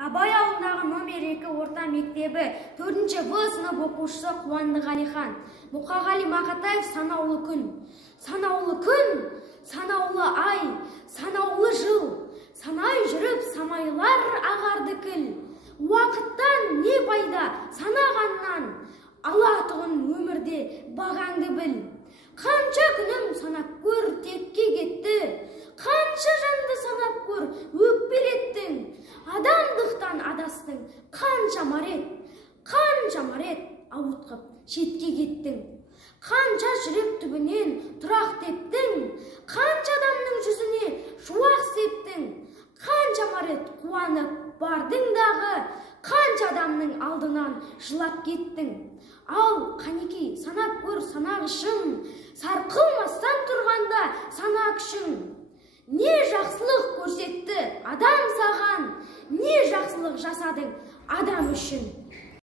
Абай ауылындағы номер 2 орта мектебі 4-ші В сынып оқушысы Қуандық Алихан. Мұқағали Мақатаев санаулы күн. Санаулы күн, санаулы ай, санаулы жыл. Санай жүріп самайлар ағарды кіл. Уақыттан не пайда санағаннан, алатұғын өмірде бағаңды біл. Қанша күнім санап көр, текке кетті. Қанша жанды санап көр, өкпелеттің. Адамдықтан адастың, қанша марет ауытқып шетке кеттің. Қанша жүрек түбінен тұрақ тептің, қанша адамның жүзіне шуақ септің. Қанша марет қуанып бардың дағы, қанша адамның алдынан жылап кеттің. Ал қанекей санап көр санағышың, сарқылмастан тұрғанда сана күшің. Не жақсылық көрсетті адам саған, не жақсылық жасадың адам үшін.